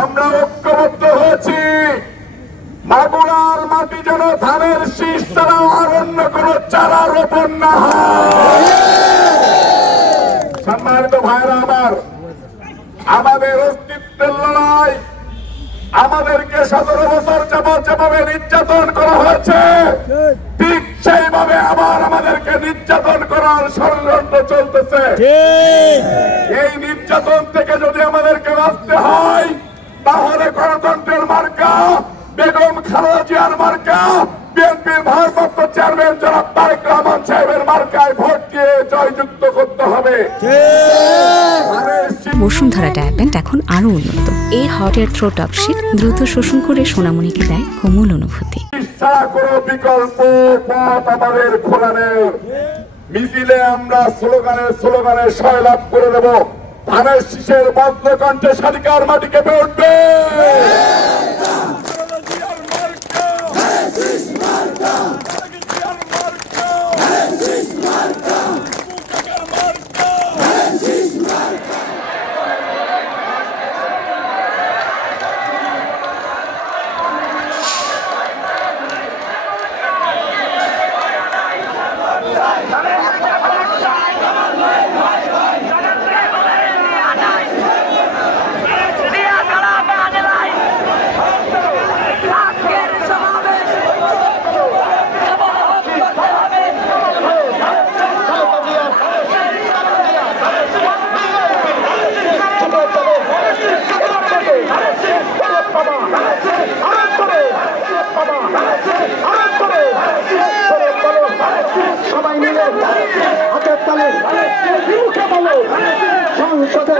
আমরা ঐক্যবদ্ধ হয়েছি মাগুরার মাটি যেন ধানের শীষ ছাড়া আর অন্য কোন চারা রোপণ না হয়। সম্মানিত ভাইরা আমার, আমাদের অস্তিত্বের লড়াই, আমাদেরকে 17 বছর যাবৎ যেভাবে নির্যাতন করা হয়েছে ঠিক সেইভাবে আবার আমাদেরকে নির্যাতন করার ষড়যন্ত্র চলতেছে। এই নির্যাতন থেকে যদি আমাদেরকে বাঁচতে হয় তাহলে গণতন্ত্রের মার্কা বেগম খালেদা জিয়ার মার্কা, বিএনপির ভারপ্রাপ্ত চেয়ারম্যান জনাব তারেক রহমান সাহেবের মার্কায় ভোট দিয়ে জয়যুক্ত করতে হবে। বসুন্ধরা ডায়াপেন্ট এখন আরো উন্নত। এই hot air through top sheet দ্রুত শোষণ করে সোনামণিকে দেয় কোমল অনুভূতি। কোনো বিকল্প পথ আমাদের খোলা নেই। মিছিলে আমরা স্লোগানে সয়লাভ করে দেব। ধানের শীষের বজ্র কণ্ঠে স্বাধিকার মাটি কেঁপে উঠবে। সবাই মিলে হাতের তালে সংসদে